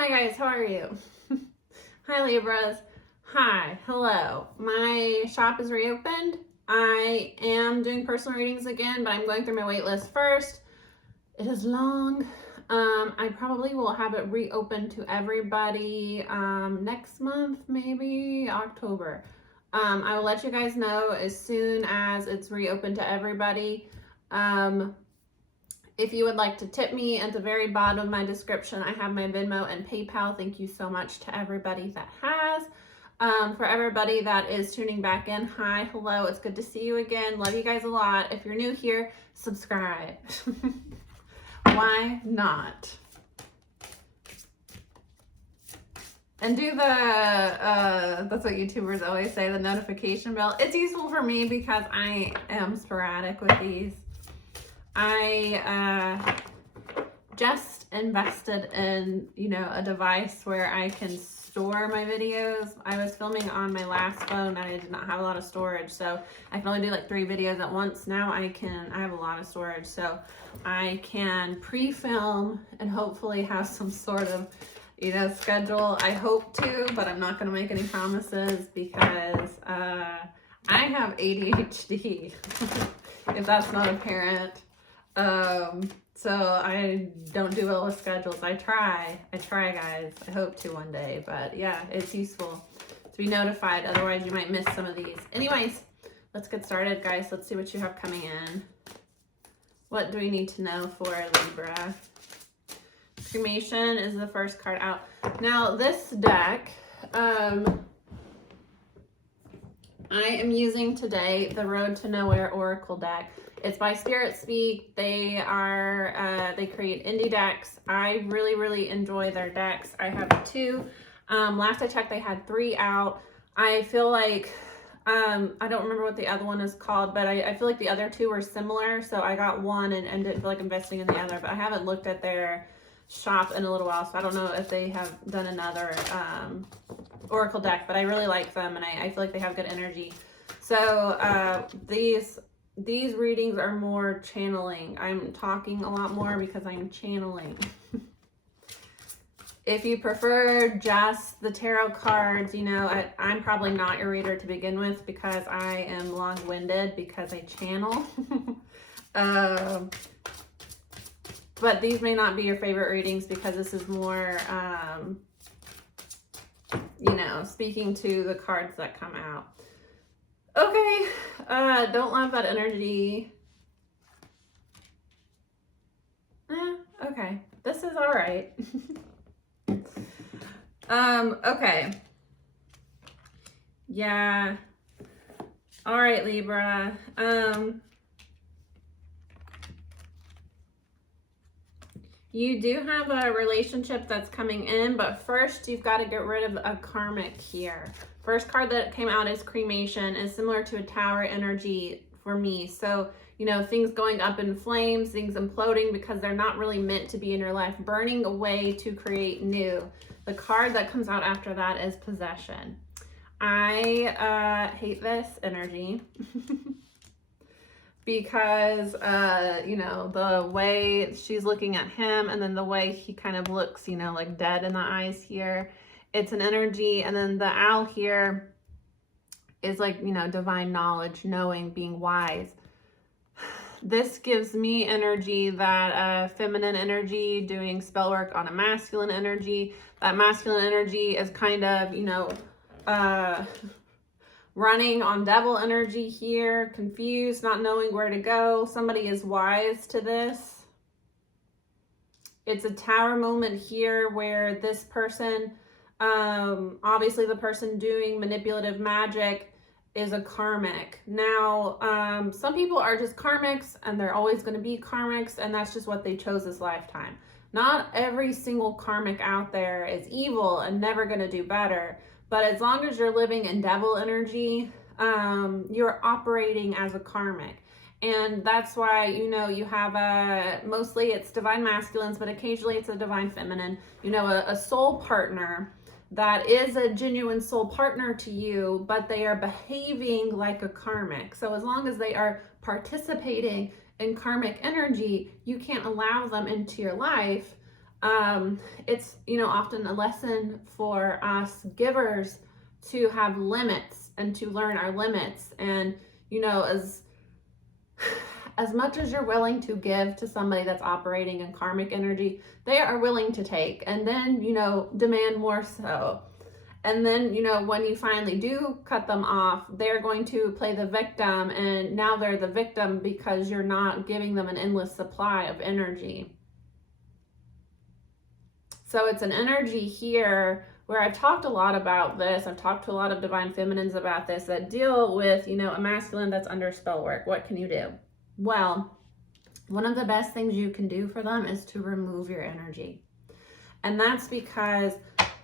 Hi guys, how are you? Hi Libras. Hi, hello. My shop is reopened. I am doing personal readings again, but I'm going through my wait list first. It is long. I probably will have it reopened to everybody next month, maybe October. I will let you guys know as soon as it's reopened to everybody. If you would like to tip me, at the very bottom of my description, I have my Venmo and PayPal. Thank you so much to everybody that has. For everybody that is tuning back in, hi, hello, it's good to see you again. Love you guys a lot. If you're new here, subscribe. Why not? And do the, that's what YouTubers always say, the notification bell. It's useful for me because I am sporadic with these. I just invested in, a device where I can store my videos. I was filming on my last phone and I did not have a lot of storage, so I can only do like 3 videos at once. Now I have a lot of storage, so I can pre-film and hopefully have some sort of, schedule. I hope to, but I'm not going to make any promises because I have ADHD, if that's not apparent. So I don't do well with schedules. I try guys. I hope to one day, but yeah, it's useful to be notified. Otherwise you might miss some of these. Anyways, let's get started, guys. Let's see what you have coming in. What do we need to know for Libra? Cremation is the first card out. Now this deck, I am using today the Road to Nowhere Oracle deck. It's by Spirit Speak. They create indie decks. I really enjoy their decks. I have 2. Last I checked, they had 3 out. I feel like, I don't remember what the other one is called, but I feel like the other 2 were similar. So I got one and didn't feel like investing in the other, but I haven't looked at their shop in a little while. So I don't know if they have done another Oracle deck, but I really like them and I feel like they have good energy. So these readings are more channeling. I'm talking a lot more because I'm channeling. If you prefer just the tarot cards, I'm probably not your reader to begin with because I am long-winded because I channel. But these may not be your favorite readings because this is more, speaking to the cards that come out. Okay, don't love that energy. Okay, this is all right. Okay. Yeah. All right, Libra. You do have a relationship that's coming in, but first you've got to get rid of a karmic here. First card that came out is cremation, is similar to a tower energy for me. So, things going up in flames, things imploding because they're not really meant to be in your life, burning away to create new. The card that comes out after that is possession. I hate this energy. Because, the way she's looking at him and then the way he kind of looks, like dead in the eyes here. It's an energy. And then the owl here is like, divine knowledge, knowing, being wise. This gives me energy that feminine energy, doing spell work on a masculine energy. That masculine energy is kind of, running on devil energy here, confused, not knowing where to go. Somebody is wise to this. It's a tower moment here where this person, obviously the person doing manipulative magic is a karmic. Now, some people are just karmics and they're always going to be karmics, and that's just what they chose this lifetime. Not every single karmic out there is evil and never going to do better. But as long as you're living in devil energy, you're operating as a karmic. And that's why, you have mostly it's divine masculines, but occasionally it's a divine feminine, a soul partner that is a genuine soul partner to you, but they are behaving like a karmic. So as long as they are participating in karmic energy, you can't allow them into your life It's, often a lesson for us givers to have limits and to learn our limits. And, as much as you're willing to give to somebody that's operating in karmic energy, they are willing to take, and then, demand more so. And then, when you finally do cut them off, they're going to play the victim, and now they're the victim because you're not giving them an endless supply of energy. So it's an energy here where I've talked a lot about this. I've talked to a lot of divine feminines about this that deal with, a masculine that's under spell work. What can you do? Well, one of the best things you can do for them is to remove your energy. And that's because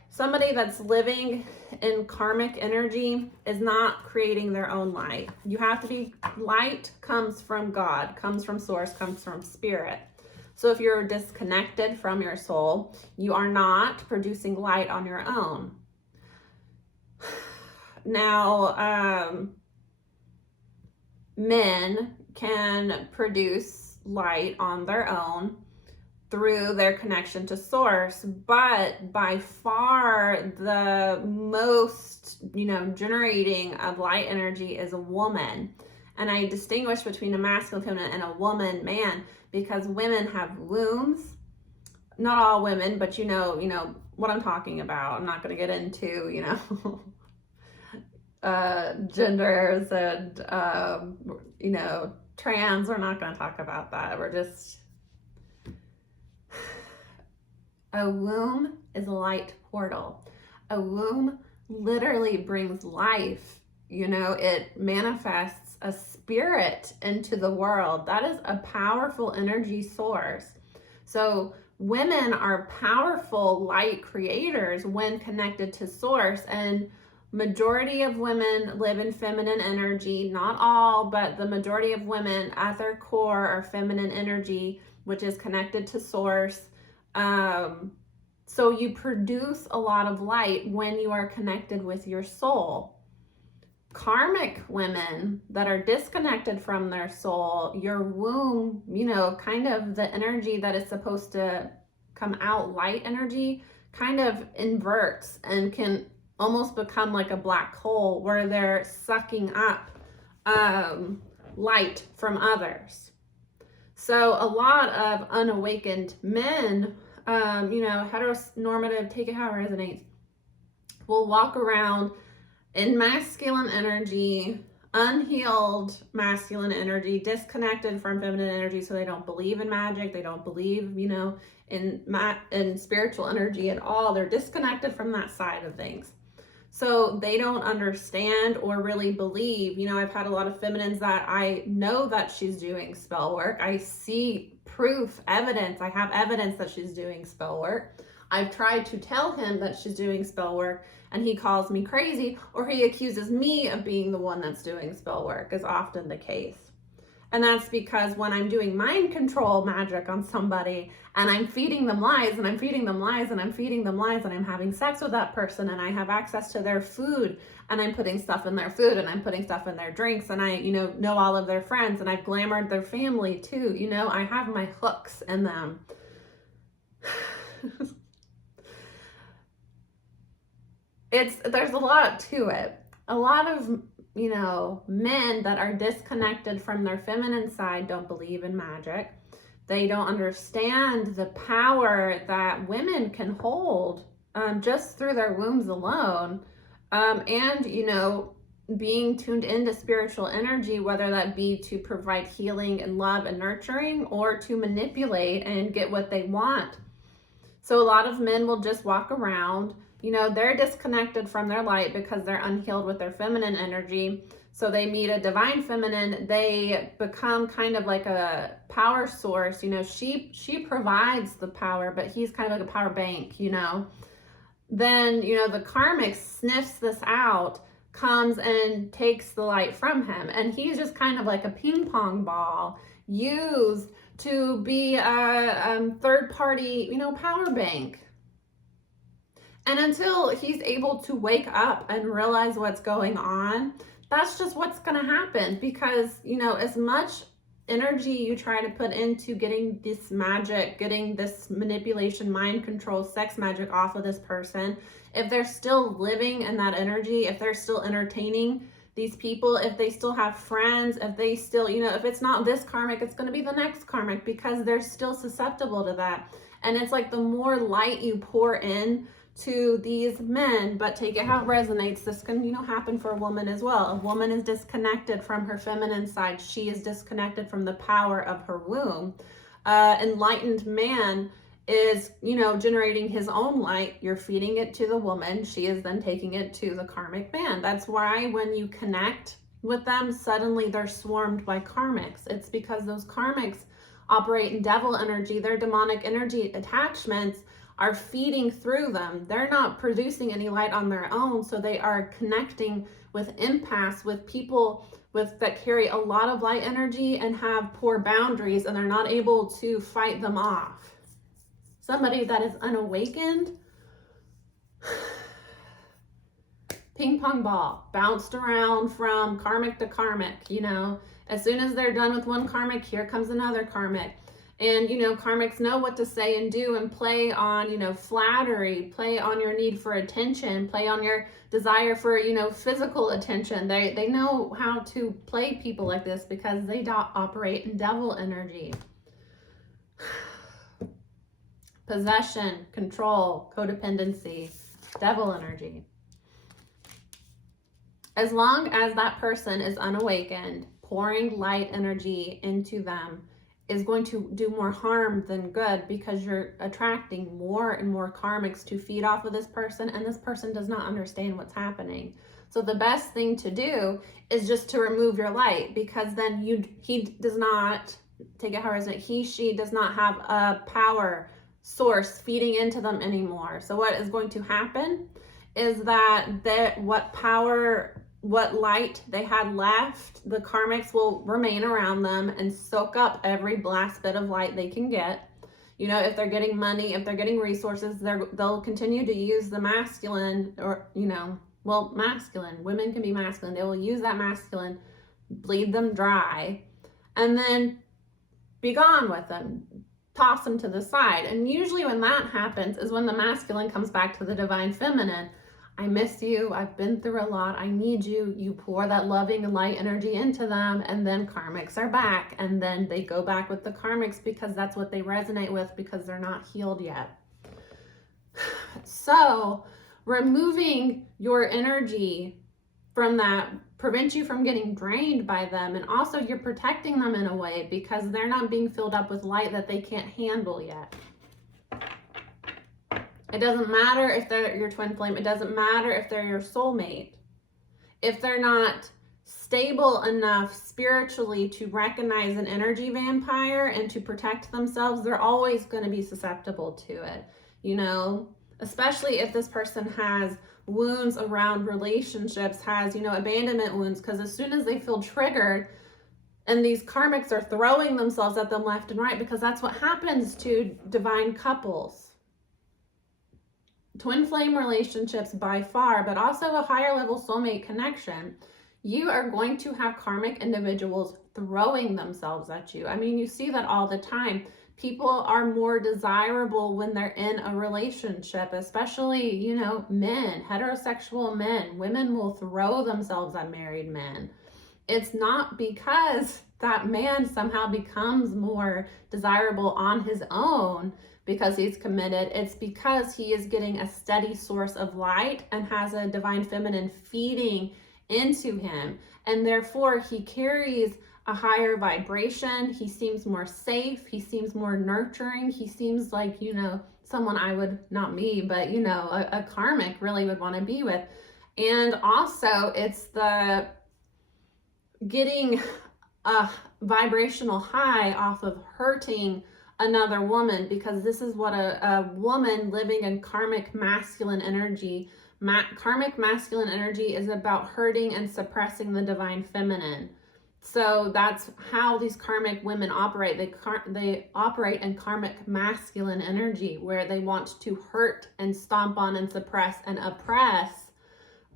somebody that's living in karmic energy is not creating their own light. You have to be, light comes from God, comes from source, comes from spirit. So if you're disconnected from your soul, you are not producing light on your own. Now, men can produce light on their own through their connection to source, but by far the most, generating of light energy is a woman. And I distinguish between a masculine feminine and a woman man because women have wombs. Not all women, but you know what I'm talking about. I'm not going to get into, genders and, trans. We're not going to talk about that. We're just, a womb is a light portal. A womb literally brings life. It manifests a spirit into the world. That is a powerful energy source. So women are powerful light creators when connected to source, and majority of women live in feminine energy. Not all, but the majority of women at their core are feminine energy, which is connected to source. So you produce a lot of light when you are connected with your soul. Karmic women that are disconnected from their soul, your womb, kind of the energy that is supposed to come out, light energy, kind of inverts and can almost become like a black hole where they're sucking up light from others. So a lot of unawakened men, heteronormative, take it how it resonates, will walk around in masculine energy, unhealed masculine energy, disconnected from feminine energy, so they don't believe in magic, they don't believe, in spiritual energy at all. They're disconnected from that side of things. So they don't understand or really believe. I've had a lot of feminines that I know that she's doing spell work. I see proof, evidence. I have evidence that she's doing spell work. I've tried to tell him that she's doing spell work, and he calls me crazy, or he accuses me of being the one that's doing spell work, is often the case. And that's because when I'm doing mind control magic on somebody and I'm feeding them lies and I'm feeding them lies and I'm feeding them lies and I'm having sex with that person and I have access to their food and I'm putting stuff in their food and I'm putting stuff in their drinks and I, know all of their friends and I've glamored their family too. I have my hooks in them. There's a lot to it. A lot of men that are disconnected from their feminine side don't believe in magic. They don't understand the power that women can hold just through their wombs alone. And, being tuned into spiritual energy, whether that be to provide healing and love and nurturing or to manipulate and get what they want. So a lot of men will just walk around, they're disconnected from their light because they're unhealed with their feminine energy. So they meet a divine feminine, they become kind of like a power source. She provides the power, but he's kind of like a power bank, Then, the karmic sniffs this out, comes and takes the light from him. And he's just kind of like a ping pong ball used to be a third party, power bank. And until he's able to wake up and realize what's going on, that's just what's going to happen. Because, as much energy you try to put into getting this magic, getting this manipulation, mind control, sex magic off of this person, if they're still living in that energy, if they're still entertaining these people, if they still have friends, if they still, you know, if it's not this karmic, it's going to be the next karmic, because they're still susceptible to that. And it's like the more light you pour in to these men, but take it how it resonates. This can, you know, happen for a woman as well. A woman is disconnected from her feminine side. She is disconnected from the power of her womb. Enlightened man is, you know, generating his own light. You're feeding it to the woman. She is then taking it to the karmic man. That's why when you connect with them, suddenly they're swarmed by karmics. It's because those karmics operate in devil energy. Their demonic energy attachments are feeding through them. They're not producing any light on their own, so they are connecting with empaths, with people that carry a lot of light energy and have poor boundaries, and they're not able to fight them off. Somebody that is unawakened, ping pong ball, bounced around from karmic to karmic, you know. As soon as they're done with one karmic, here comes another karmic. And, you know, karmics know what to say and do and play on, you know, flattery, play on your need for attention, play on your desire for, you know, physical attention. They know how to play people like this because they operate in devil energy. Possession, control, codependency, devil energy. As long as that person is unawakened, pouring light energy into them is going to do more harm than good, because you're attracting more and more karmics to feed off of this person, and this person does not understand what's happening. So the best thing to do is just to remove your light, because then he does not, take it how it is, she does not have a power source feeding into them anymore. So what is going to happen is that what light they had left, the karmics will remain around them and soak up every last bit of light they can get. You know, if they're getting money, if they're getting resources, they'll continue to use the masculine, or, you know, well, masculine. Women can be masculine. They will use that masculine, bleed them dry, and then be gone with them. Toss them to the side. And usually when that happens is when the masculine comes back to the divine feminine. I miss you. I've been through a lot. I need you. You pour that loving and light energy into them, and then karmics are back, and then they go back with the karmics because that's what they resonate with, because they're not healed yet. So removing your energy from that prevents you from getting drained by them, and also you're protecting them in a way because they're not being filled up with light that they can't handle yet. It doesn't matter if they're your twin flame. It doesn't matter if they're your soulmate. If they're not stable enough spiritually to recognize an energy vampire and to protect themselves, they're always going to be susceptible to it, you know, especially if this person has wounds around relationships, has, you know, abandonment wounds, because as soon as they feel triggered, and these karmics are throwing themselves at them left and right, because that's what happens to divine couples. Twin flame relationships by far, but also a higher level soulmate connection, you are going to have karmic individuals throwing themselves at you. I mean, you see that all the time. People are more desirable when they're in a relationship, especially, you know, men, heterosexual men. Women will throw themselves at married men. It's not because that man somehow becomes more desirable on his own because he's committed. It's because he is getting a steady source of light and has a divine feminine feeding into him. And therefore he carries a higher vibration. He seems more safe. He seems more nurturing. He seems like, you know, someone I would, not me, but, you know, a karmic really would want to be with. And also it's the getting a vibrational high off of hurting another woman, because this is what a woman living in karmic masculine energy. Karmic masculine energy is about hurting and suppressing the divine feminine. So that's how these karmic women operate. They operate in karmic masculine energy, where they want to hurt and stomp on and suppress and oppress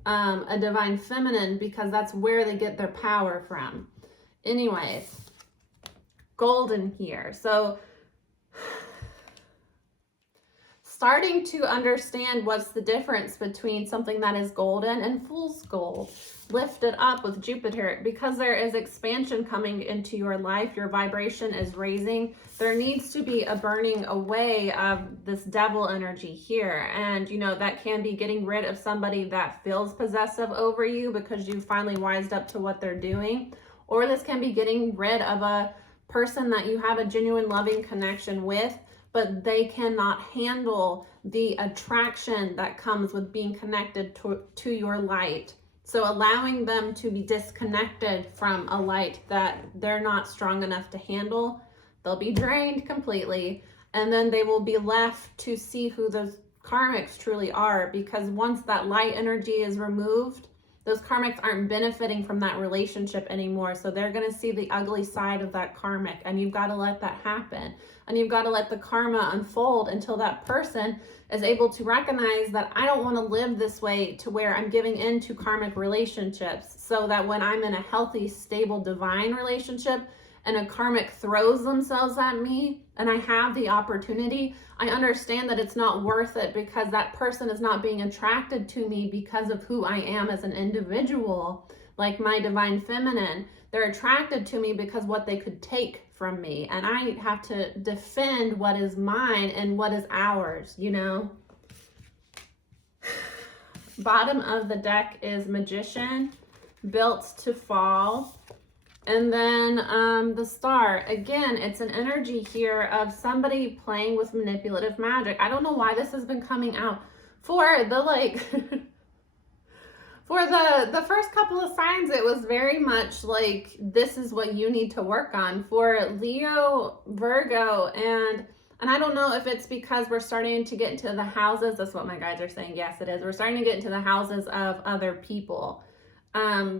a divine feminine, because that's where they get their power from. Anyways, golden here. So starting to understand what's the difference between something that is golden and fool's gold, lifted up with Jupiter, because there is expansion coming into your life. Your vibration is raising. There needs to be a burning away of this devil energy here. And, you know, that can be getting rid of somebody that feels possessive over you because you finally wised up to what they're doing. Or this can be getting rid of a person that you have a genuine loving connection with, but they cannot handle the attraction that comes with being connected to your light. So allowing them to be disconnected from a light that they're not strong enough to handle, they'll be drained completely, and then they will be left to see who those karmics truly are, because once that light energy is removed, those karmics aren't benefiting from that relationship anymore. So they're going to see the ugly side of that karmic, and you've got to let that happen. And you've got to let the karma unfold until that person is able to recognize that I don't want to live this way, to where I'm giving into karmic relationships, so that when I'm in a healthy, stable, divine relationship and a karmic throws themselves at me and I have the opportunity, I understand that it's not worth it, because that person is not being attracted to me because of who I am as an individual, like my divine feminine. They're attracted to me because what they could take from me, and I have to defend what is mine and what is ours, you know. Bottom of the deck is Magician, built to fall. And then the Star. Again, it's an energy here of somebody playing with manipulative magic. I don't know why this has been coming out for the for the first couple of signs. It was very much like, this is what you need to work on. For Leo, Virgo, and I don't know if it's because we're starting to get into the houses. That's what my guides are saying. Yes, it is. We're starting to get into the houses of other people,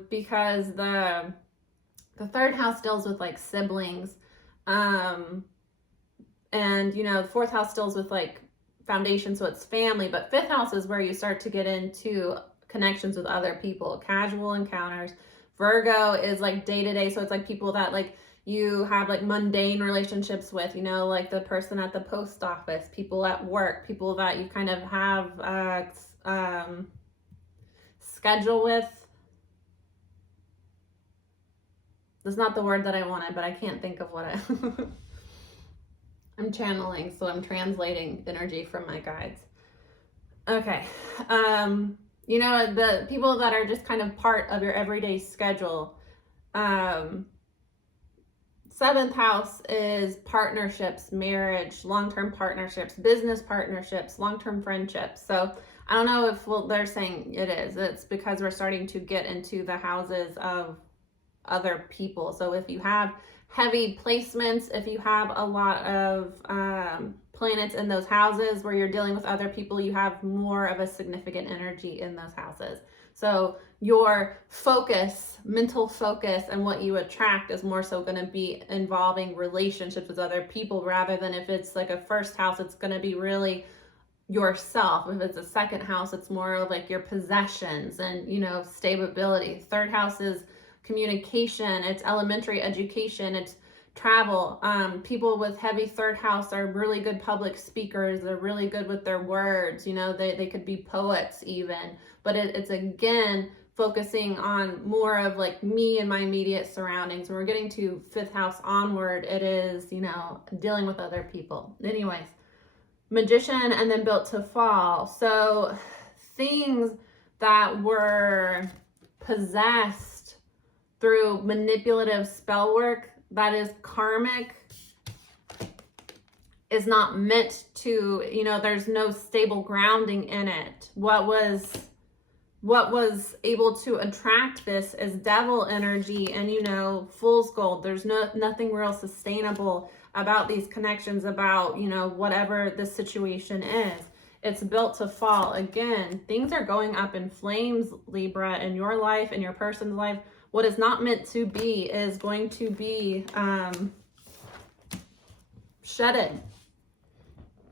because the third house deals with like siblings, and you know, the fourth house deals with like foundation, so it's family. But fifth house is where you start to get into connections with other people, casual encounters. Virgo is like day-to-day, so it's like people that like you have like mundane relationships with, you know, like the person at the post office, people at work, people that you kind of have schedule with. That's not the word that I wanted, but I can't think of what I'm channeling, so I'm translating energy from my guides. Okay. You know, the people that are just kind of part of your everyday schedule. Seventh house is partnerships, marriage, long-term partnerships, business partnerships, long-term friendships. So I don't know if they're saying it is. It's because we're starting to get into the houses of other people. So if you have heavy placements, if you have a lot of planets in those houses where you're dealing with other people, you have more of a significant energy in those houses. So your focus, mental focus, and what you attract is more so going to be involving relationships with other people, rather than if it's like a first house, it's going to be really yourself. If it's a second house, it's more of like your possessions and, you know, stability. Third house is communication, it's elementary education, it's travel. People with heavy third house are really good public speakers. They're really good with their words. You know, they could be poets even, but it's again focusing on more of like me and my immediate surroundings. When we're getting to fifth house onward, it is, you know, dealing with other people. Anyways, Magician, and then built to fall. So things that were possessed through manipulative spell work that is karmic is not meant to, you know, there's no stable grounding in it. What was able to attract this is devil energy and, you know, fool's gold. There's nothing real sustainable about these connections, about, you know, whatever the situation is. It's built to fall. Again, things are going up in flames, Libra, in your life, in your person's life. What is not meant to be is going to be shedded.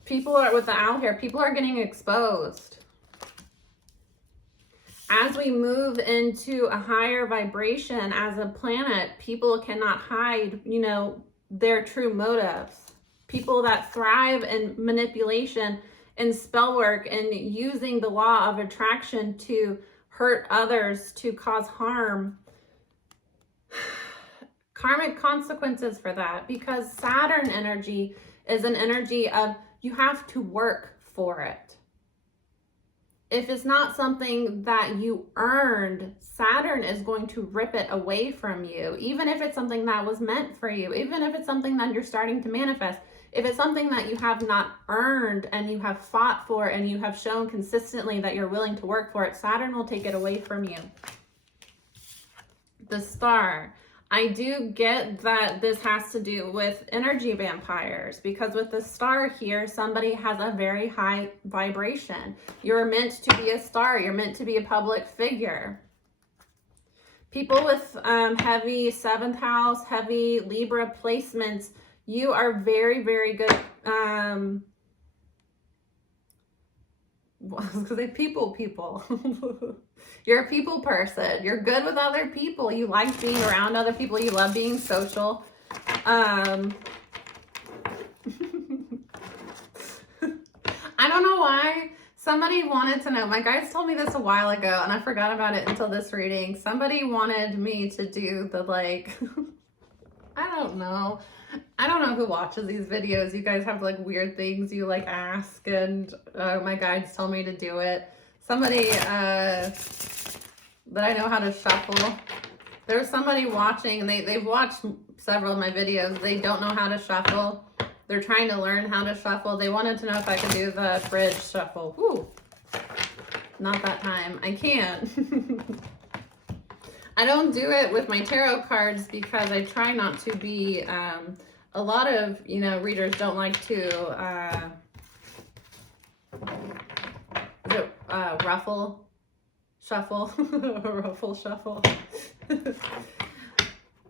People are, with the owl here, people are getting exposed. As we move into a higher vibration as a planet, people cannot hide, you know, their true motives. People that thrive in manipulation and spell work and using the law of attraction to hurt others, to cause harm. Karmic consequences for that, because Saturn energy is an energy of you have to work for it. If it's not something that you earned, Saturn is going to rip it away from you, even if it's something that was meant for you, even if it's something that you're starting to manifest. If it's something that you have not earned and you have fought for and you have shown consistently that you're willing to work for it, Saturn will take it away from you. The Star. I do get that this has to do with energy vampires, because with the Star here, somebody has a very high vibration. You're meant to be a star. You're meant to be a public figure. People with heavy 7th house, heavy Libra placements, you are very, very good. I was gonna say people. You're a people person. You're good with other people. You like being around other people. You love being social. I don't know why. Somebody wanted to know. My guides told me this a while ago, and I forgot about it until this reading. Somebody wanted me to do the, like, I don't know who watches these videos. You guys have, like, weird things you, like, ask, and my guides tell me to do it. Somebody that I know how to shuffle. There's somebody watching, and they've watched several of my videos. They don't know how to shuffle. They're trying to learn how to shuffle. They wanted to know if I could do the bridge shuffle. Whew. Not that time. I can't. I don't do it with my tarot cards because I try not to be, a lot of, readers don't like to, ruffle, shuffle, ruffle, shuffle.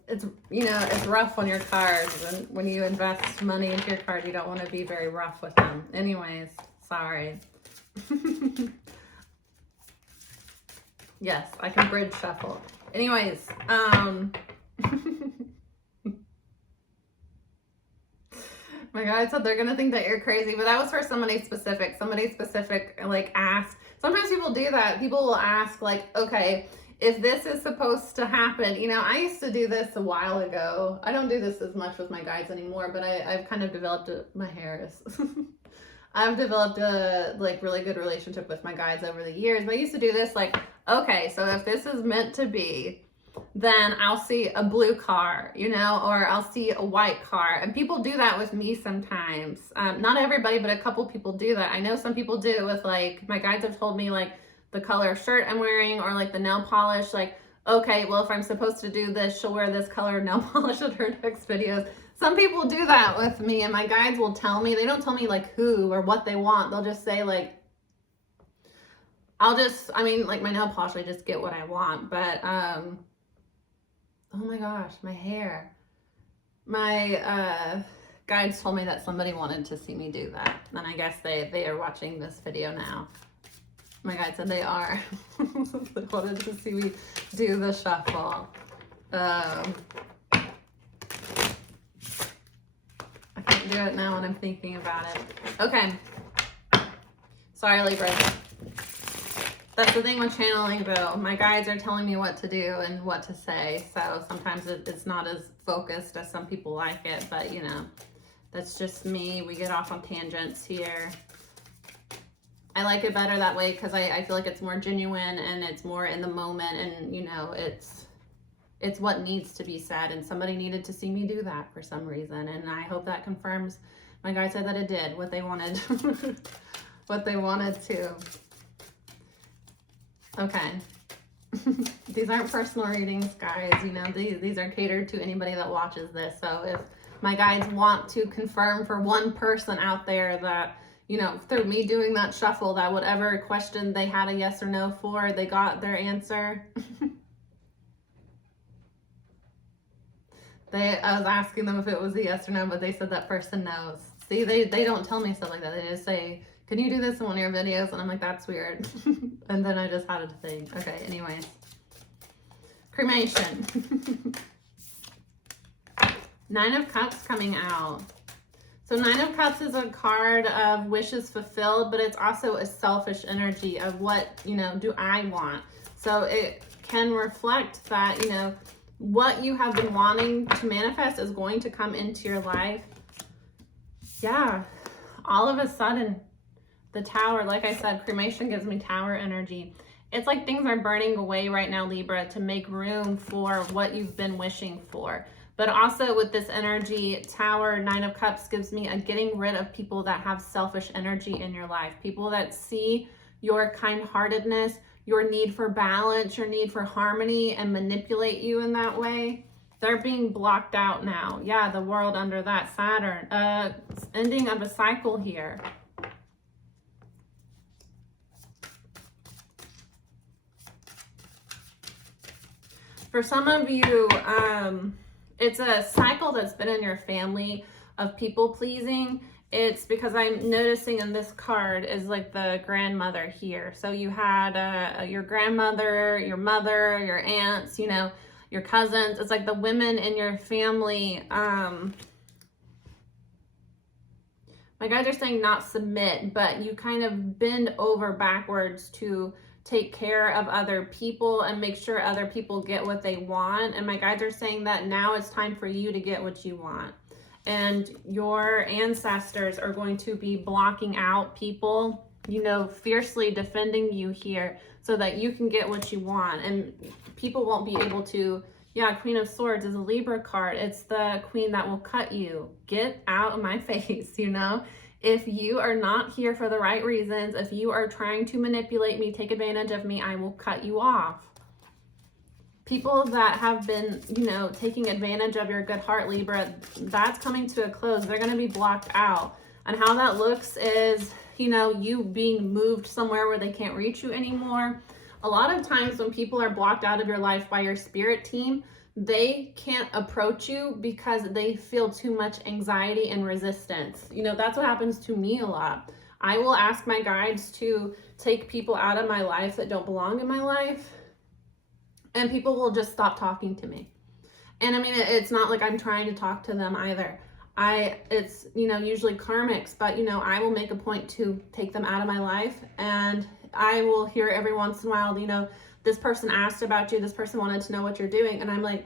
It's, it's rough on your cards, and when you invest money into your card, you don't want to be very rough with them. Anyways, sorry. Yes, I can bridge shuffle. Anyways, my God said they're gonna think that you're crazy, but that was for somebody specific. Somebody specific, like, asked. Sometimes people do that. People will ask, like, okay, if this is supposed to happen, I used to do this a while ago. I don't do this as much with my guides anymore, but I've kind of developed my hair is. I've developed a, like, really good relationship with my guides over the years. But I used to do this, like, okay, so if this is meant to be, then I'll see a blue car, or I'll see a white car. And people do that with me sometimes. Not everybody, but a couple people do that. I know some people do it with, like, my guides have told me, like, the color shirt I'm wearing, or, like, the nail polish. Like, okay, well, if I'm supposed to do this, she'll wear this color nail polish in her next videos. Some people do that with me, and my guides will tell me. They don't tell me, like, who or what they want. They'll just say, like, like, my nail polish, I just get what I want. But, oh my gosh, my hair. My guides told me that somebody wanted to see me do that. And I guess they are watching this video now. My guide said they are. They wanted to see me do the shuffle. I can't do it now when I'm thinking about it. Okay. Sorry, Libra. That's the thing with channeling, though. My guides are telling me what to do and what to say. So sometimes it's not as focused as some people like it. But, that's just me. We get off on tangents here. I like it better that way because I feel like it's more genuine and it's more in the moment, and it's what needs to be said, and somebody needed to see me do that for some reason, and I hope that confirms. My guy said that it did what they wanted. What they wanted to. Okay. These aren't personal readings, guys. These are catered to anybody that watches this. So if my guides want to confirm for one person out there that through me doing that shuffle, that whatever question they had a yes or no for, they got their answer. I was asking them if it was a yes or no, but they said that person knows. See, they don't tell me stuff like that. They just say, can you do this in one of your videos? And I'm like, that's weird. And then I just had to think. Okay, anyways. Cremation. Nine of Cups coming out. So Nine of Cups is a card of wishes fulfilled, but it's also a selfish energy of what, you know, do I want? So it can reflect that, you know, what you have been wanting to manifest is going to come into your life. Yeah, all of a sudden, the Tower, like I said, cremation gives me Tower energy. It's like things are burning away right now, Libra, to make room for what you've been wishing for. But also with this energy, Tower, Nine of Cups gives me a getting rid of people that have selfish energy in your life. People that see your kind-heartedness, your need for balance, your need for harmony, and manipulate you in that way. They're being blocked out now. Yeah, the World under that, Saturn. Ending of a cycle here. For some of you, it's a cycle that's been in your family of people pleasing. It's because I'm noticing in this card is like the grandmother here. So you had your grandmother, your mother, your aunts, you know, your cousins. It's like the women in your family. My guys are saying not submit, but you kind of bend over backwards to take care of other people and make sure other people get what they want. And my guides are saying that now it's time for you to get what you want. And your ancestors are going to be blocking out people, you know, fiercely defending you here so that you can get what you want. And people won't be able to, yeah, Queen of Swords is a Libra card. It's the queen that will cut you. Get out of my face, you know? If you are not here for the right reasons, if you are trying to manipulate me, take advantage of me, I will cut you off. People that have been, you know, taking advantage of your good heart, Libra, that's coming to a close. They're going to be blocked out. And how that looks is, you know, you being moved somewhere where they can't reach you anymore. A lot of times when people are blocked out of your life by your spirit team, they can't approach you because they feel too much anxiety and resistance. You know, that's what happens to me a lot. I will ask my guides to take people out of my life that don't belong in my life, and people will just stop talking to me. And I mean, it's not like I'm trying to talk to them either. It's, you know, usually karmics, but, you know, I will make a point to take them out of my life, and I will hear every once in a while, you know, this person asked about you, this person wanted to know what you're doing. And I'm like,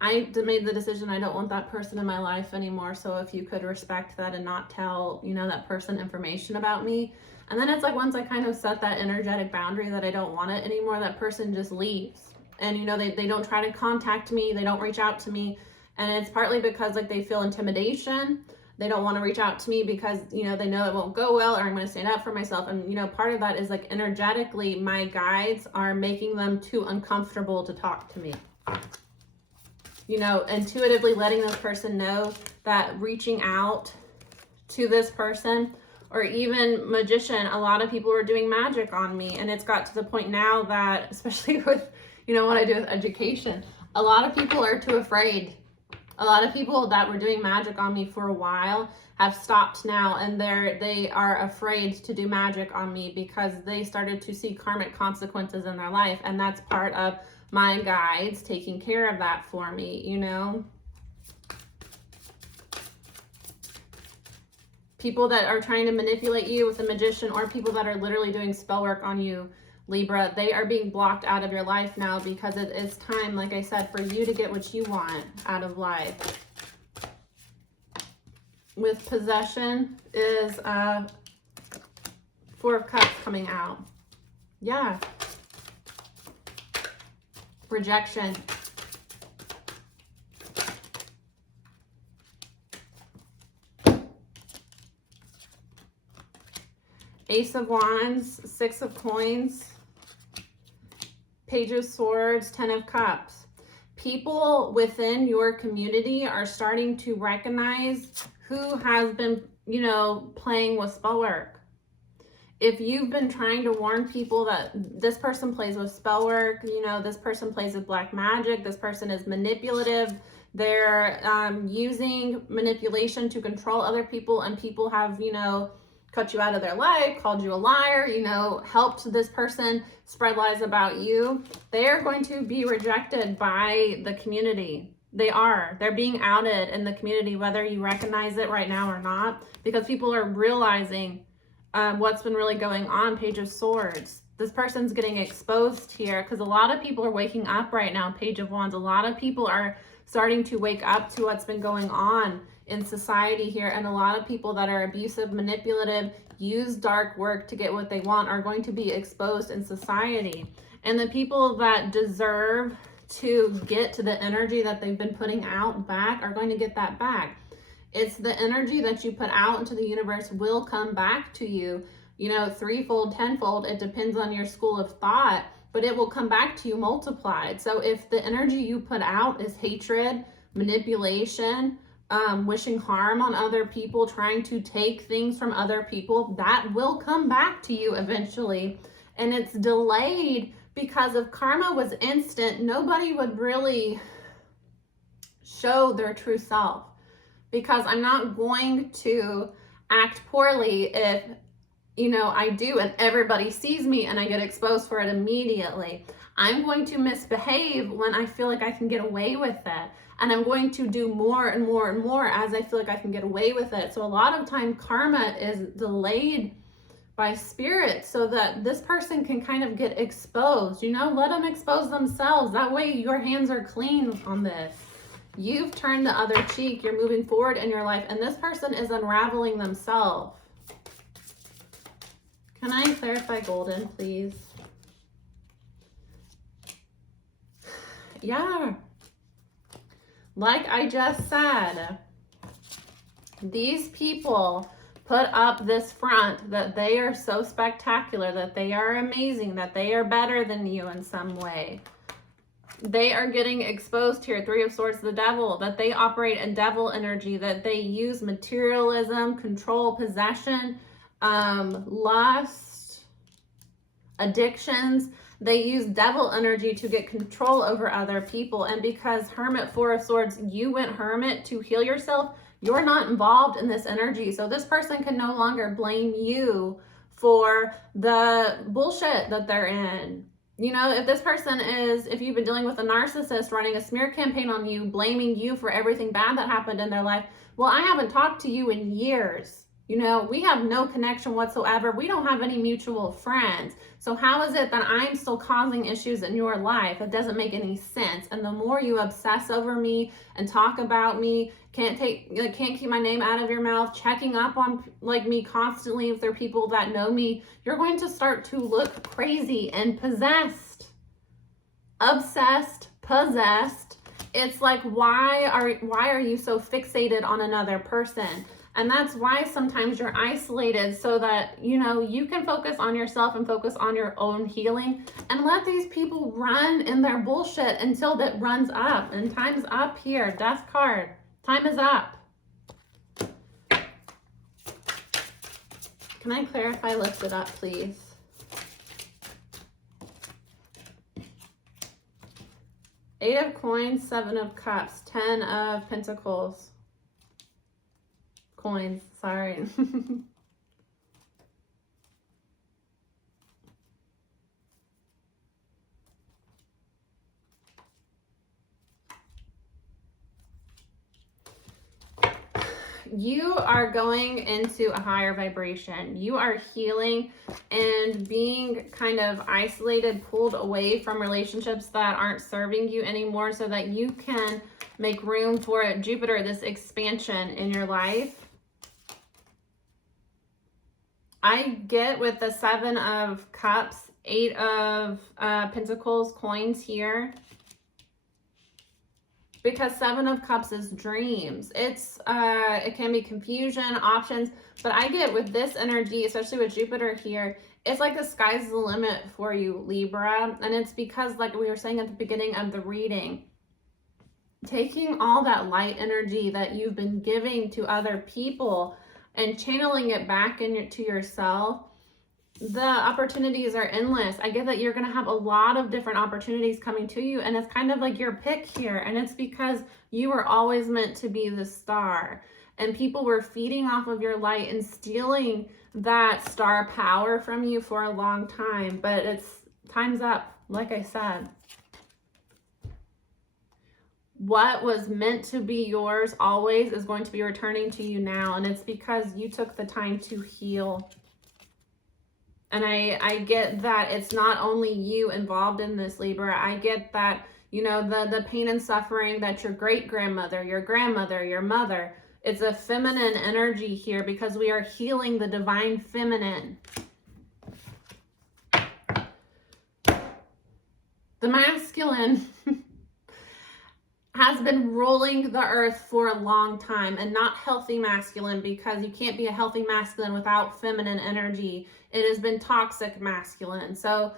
I made the decision I don't want that person in my life anymore. So if you could respect that and not tell, you know, that person information about me. And then it's like, once I kind of set that energetic boundary that I don't want it anymore, that person just leaves. And, you know, they don't try to contact me. They don't reach out to me. And it's partly because like they feel intimidation. They don't want to reach out to me because, you know, they know it won't go well, or I'm going to stand up for myself. And, you know, part of that is like energetically, my guides are making them too uncomfortable to talk to me. You know, intuitively letting this person know that reaching out to this person, or even magician, a lot of people are doing magic on me. And it's got to the point now that, especially with, you know, what I do with education, a lot of people are too afraid. A lot of people that were doing magic on me for a while have stopped now, and they are afraid to do magic on me because they started to see karmic consequences in their life. And that's part of my guides taking care of that for me, you know. People that are trying to manipulate you with a magician, or people that are literally doing spell work on you, Libra, they are being blocked out of your life now because it is time, like I said, for you to get what you want out of life. With possession is Four of Cups coming out. Yeah. Rejection. Ace of Wands, Six of Coins, Page of Swords, Ten of Cups. People within your community are starting to recognize who has been, you know, playing with spell work. If you've been trying to warn people that this person plays with spell work, you know, this person plays with black magic, this person is manipulative, they're using manipulation to control other people, and people have, you know, cut you out of their life, called you a liar, you know, helped this person spread lies about you, they are going to be rejected by the community. They're being outed in the community, whether you recognize it right now or not, because people are realizing what's been really going on. Page of Swords. This person's getting exposed here because a lot of people are waking up right now. Page of Wands. A lot of people are starting to wake up to what's been going on in society here, and a lot of people that are abusive, manipulative, use dark work to get what they want are going to be exposed in society. And the people that deserve to get to the energy that they've been putting out back are going to get that back. It's the energy that you put out into the universe will come back to you, you know, threefold, tenfold. It depends on your school of thought, but it will come back to you multiplied. So if the energy you put out is hatred, manipulation, wishing harm on other people, trying to take things from other people, that will come back to you eventually. And it's delayed because if karma was instant, nobody would really show their true self. Because I'm not going to act poorly if, you know, I do and everybody sees me and I get exposed for it immediately. I'm going to misbehave when I feel like I can get away with it. And I'm going to do more and more and more as I feel like I can get away with it. So a lot of time karma is delayed by spirit so that this person can kind of get exposed. You know, let them expose themselves. That way your hands are clean on this. You've turned the other cheek. You're moving forward in your life. And this person is unraveling themselves. Can I clarify golden, please? Yeah. Like I just said, these people put up this front that they are so spectacular, that they are amazing, that they are better than you in some way. They are getting exposed here. Three of Swords, the devil, that they operate in devil energy, that they use materialism, control, possession, lust, addictions. They use devil energy to get control over other people. And because Hermit, Four of Swords, you went Hermit to heal yourself, you're not involved in this energy. So this person can no longer blame you for the bullshit that they're in. You know, if this person is, if you've been dealing with a narcissist running a smear campaign on you, blaming you for everything bad that happened in their life, well, I haven't talked to you in years. You know, we have no connection whatsoever. We don't have any mutual friends. So how is it that I'm still causing issues in your life? It doesn't make any sense. And the more you obsess over me and talk about me, can't keep my name out of your mouth, checking up on like me constantly, if they're people that know me, you're going to start to look crazy and possessed, obsessed, possessed. It's like, why are you so fixated on another person? And that's why sometimes you're isolated, so that, you know, you can focus on yourself and focus on your own healing and let these people run in their bullshit until that runs up. And time's up here. Death card. Time is up. Can I clarify, lift it up, please? Eight of Coins, Seven of Cups, 10 of Pentacles. Coins, sorry. You are going into a higher vibration. You are healing and being kind of isolated, pulled away from relationships that aren't serving you anymore, so that you can make room for Jupiter, this expansion in your life. I get with the Seven of Cups, Eight of Pentacles, coins here. Because Seven of Cups is dreams. It can be confusion, options, but I get with this energy, especially with Jupiter here, it's like the sky's the limit for you, Libra. And it's because, like we were saying at the beginning of the reading, taking all that light energy that you've been giving to other people and channeling it back into yourself, the opportunities are endless. I get that you're going to have a lot of different opportunities coming to you, and it's kind of like your pick here. And it's because you were always meant to be the star, and people were feeding off of your light and stealing that star power from you for a long time. But time's up, like I said. what was meant to be yours always is going to be returning to you now. And it's because you took the time to heal. And I get that it's not only you involved in this, Libra. I get that, you know, the pain and suffering that your great-grandmother, your grandmother, your mother, it's a feminine energy here because we are healing the divine feminine. The masculine has been ruling the earth for a long time, and not healthy masculine, because you can't be a healthy masculine without feminine energy. It has been toxic masculine. So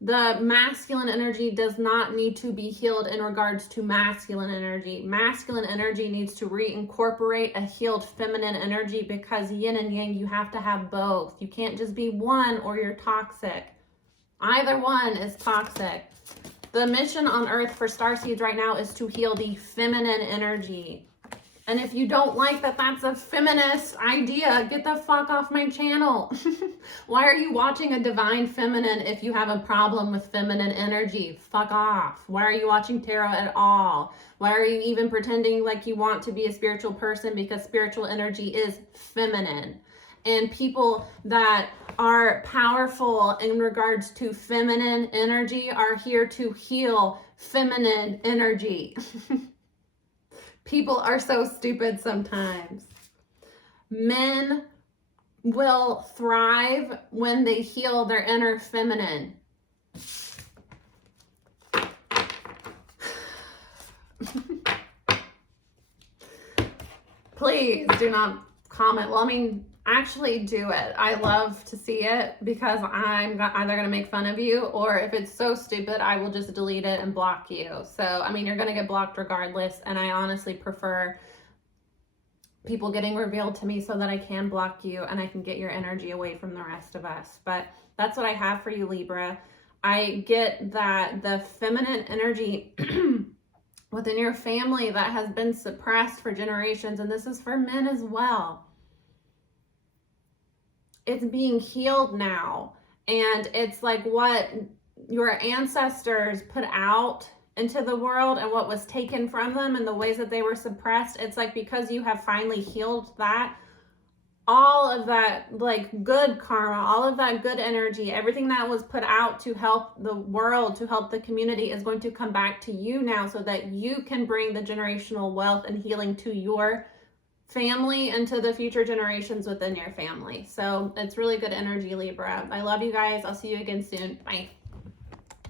the masculine energy does not need to be healed in regards to masculine energy. Masculine energy needs to reincorporate a healed feminine energy, because yin and yang, you have to have both. You can't just be one or you're toxic. Either one is toxic. The mission on earth for starseeds right now is to heal the feminine energy. And if you don't like that that's a feminist idea, get the fuck off my channel. Why are you watching a divine feminine if you have a problem with feminine energy? Fuck off. Why are you watching tarot at all? Why are you even pretending like you want to be a spiritual person? Because spiritual energy is feminine. And people that are powerful in regards to feminine energy are here to heal feminine energy. People are so stupid sometimes. Men will thrive when they heal their inner feminine. Please do not comment. Well, I mean, actually do it. I love to see it, because I'm either going to make fun of you, or if it's so stupid, I will just delete it and block you. So, I mean, you're going to get blocked regardless. And I honestly prefer people getting revealed to me so that I can block you and I can get your energy away from the rest of us. But that's what I have for you, Libra. I get that the feminine energy within your family that has been suppressed for generations, and this is for men as well, it's being healed now. And it's like what your ancestors put out into the world and what was taken from them and the ways that they were suppressed. It's like, because you have finally healed that, all of that like good karma, all of that good energy, everything that was put out to help the world, to help the community, is going to come back to you now, so that you can bring the generational wealth and healing to your family and to the future generations within your family. So it's really good energy, Libra. I love you guys. I'll see you again soon. Bye.